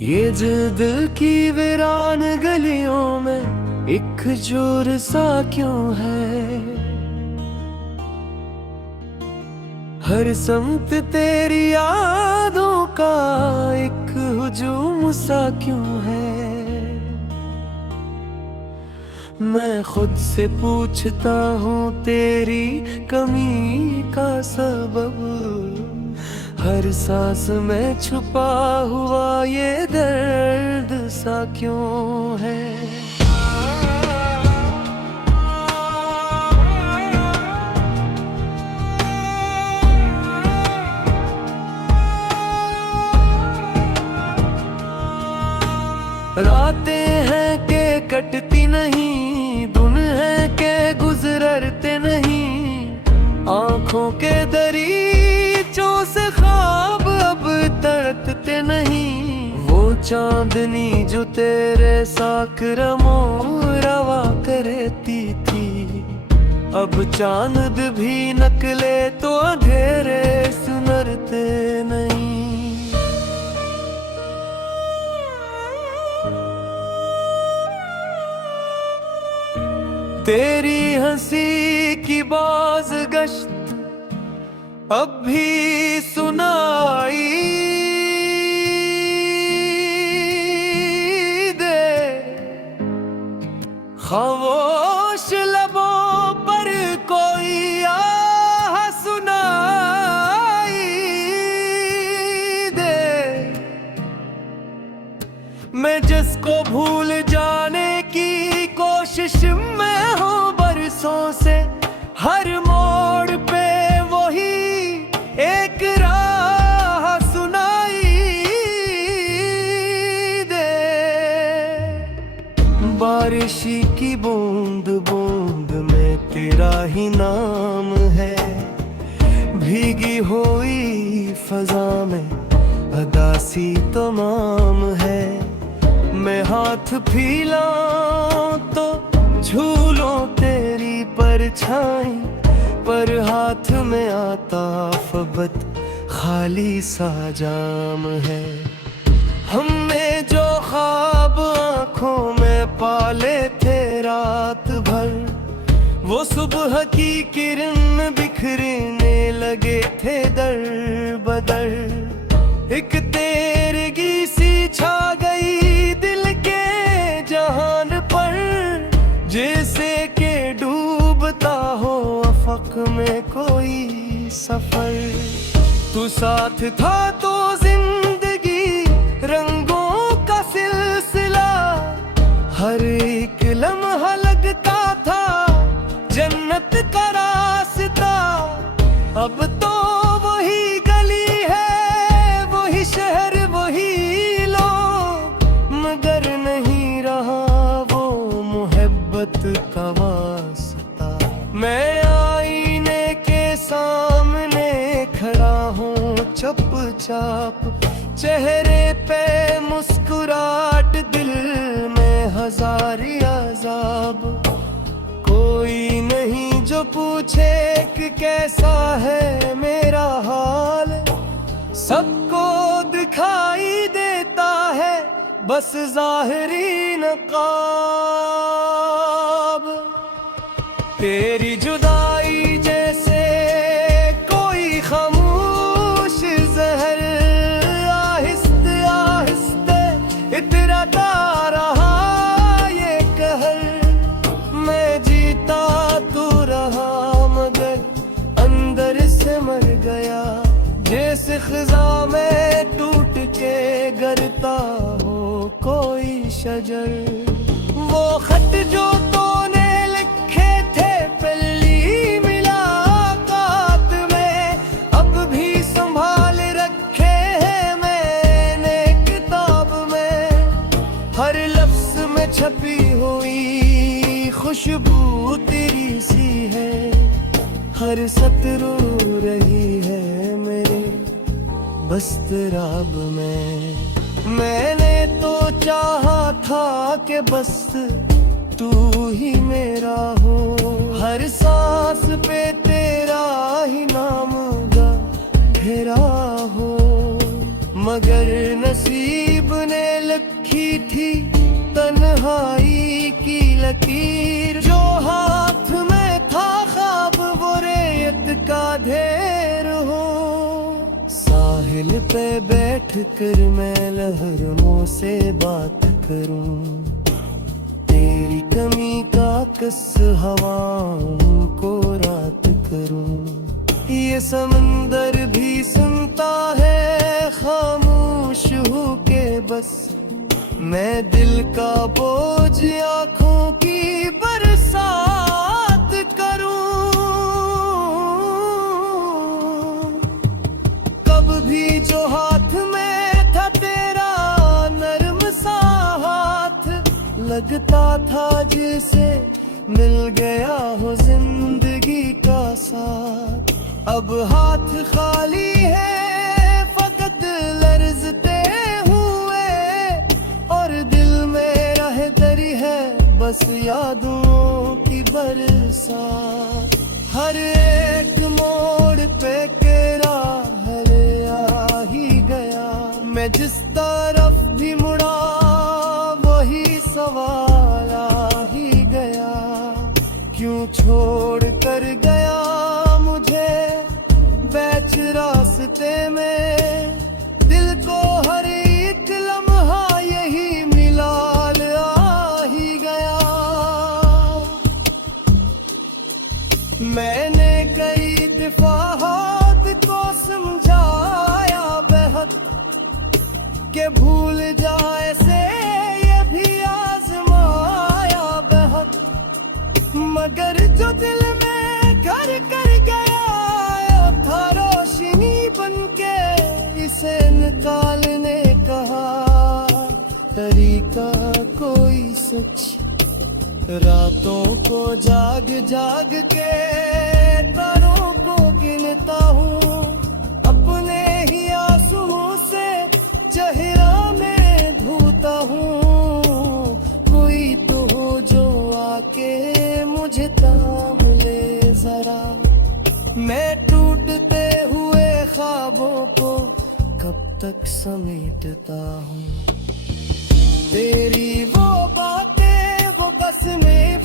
ये जिद की वीरान गलियों में एक जोर सा क्यों है। हर समत तेरी यादों का एक हुजूम सा क्यों है। मैं खुद से पूछता हूँ तेरी कमी का सबब। हर सांस में छुपा हुआ ये दर्द सा क्यों है। रातें हैं के कटती नहीं, दिन है के गुजरते नहीं। आंखों के दरीचों से ख्वाब अब तरतते नहीं। वो चांदनी जो तेरे साथ रवा करती थी, अब चांद भी निकले तो अंधेरे सुनरते नहीं। तेरी हंसी की बाज़गश्त अब भी सुनाई दे। खामोश लबों पर कोई आह सुनाई दे। मैं जिसको भूल जाने की कोशिश में हूँ बरसों से, हर मोड़ पे वही एक राह सुनाई दे। बारिश की बूंद बूंद में तेरा ही नाम है। भीगी हुई फजा में अदासी तमाम है। मैं हाथ फैलाऊं तो झूलों तेरी परछाई, पर हाथ में आता फबत खाली सा जाम है। हमने जो ख्वाब आँखों में पाले थे रात भर, वो सुबह की किरण बिखरने लगे थे दर बदर। एक तेरगी सी छा गई दिल के जहान पर, जैसे के डूबता हो अफक में कोई सफर। तू साथ था तो जिंदगी रंगों का सिलसिला, हर एक लम्हा लगता था जन्नत का रास्ता। अब तो वही गली है, वही शहर, वही लोग, मगर नहीं रहा वो मोहब्बत का वास्ता। मैं आईने के सामने खड़ा हूँ चुपचाप, चेहरे पे मुस्कुराहट, दिल में हजार अज़ाब। कोई नहीं जो पूछे कि कैसा है मेरा हाल, सबको दिखाई देता है बस ज़ाहिरी नकाब। तेरी जुदाई जैसे कोई खामोश जहर, आहिस्ते आहिस्ते इतराता रहा ये कहर। मैं जीता तो रहा मगर अंदर से मर गया, जैसे खिज़ा में टूट के गिरता हो कोई शजर। वो खत जो तूने लिखे थे पहली मुलाकात में, अब भी संभाल रखे हैं मैंने किताब में। हर लफ्ज में छपी हुई खुशबू तेरी सी है, हर सतरो रही है मेरे बस्तराब में। मैंने तो चाहा था कि बस तू ही मेरा हो, हर सांस पे तेरा ही नाम गा घेरा हो। मगर नसीब ने तन्हाई की लकीर, जो हाथ में था ख्वाब वो रेत का ढेर हो। साहिल पे बैठ कर मैं लहरों से बात करूं, तेरी कमी का कस हवाओं को रात करूं। ये समंदर भी सुनता है खामोश हो के बस, मैं दिल का बोझ आँखों की बरसात करूं। कब भी जो हाथ में था तेरा नरम सा हाथ, लगता था जैसे मिल गया हो जिंदगी का साथ। अब हाथ खाली है फकत लर्जते हुए, और दिल में रह दरी है बस यादों की बरसात। हर एक मोड़ पे तेरा हर आ ही गया, मैं जिस तरफ भी मुड़ा वही सवाल आ ही गया। क्यों छोड़ कर गया मुझे बैच रास्ते में, दिल को हर एक लम्हा यही मिलाल आ ही गया। मैंने कई दफा हाथ को समझाया बेहद के भूल जाए से ये भी आजमाया बेहद, मगर जो दिल में घर कर गया था रोशनी बनके, इसे निकालने कहा तरीका कोई सच। रातों को जाग जाग के तारों को गिनता हूँ, अपने ही आंसुओं से चेहरा में धोता हूँ। कोई तो हो जो आके मुझे थाम ले जरा, मैं टूटते हुए ख्वाबों को कब तक समेटता हूँ। तेरी वो बातें वो कसमें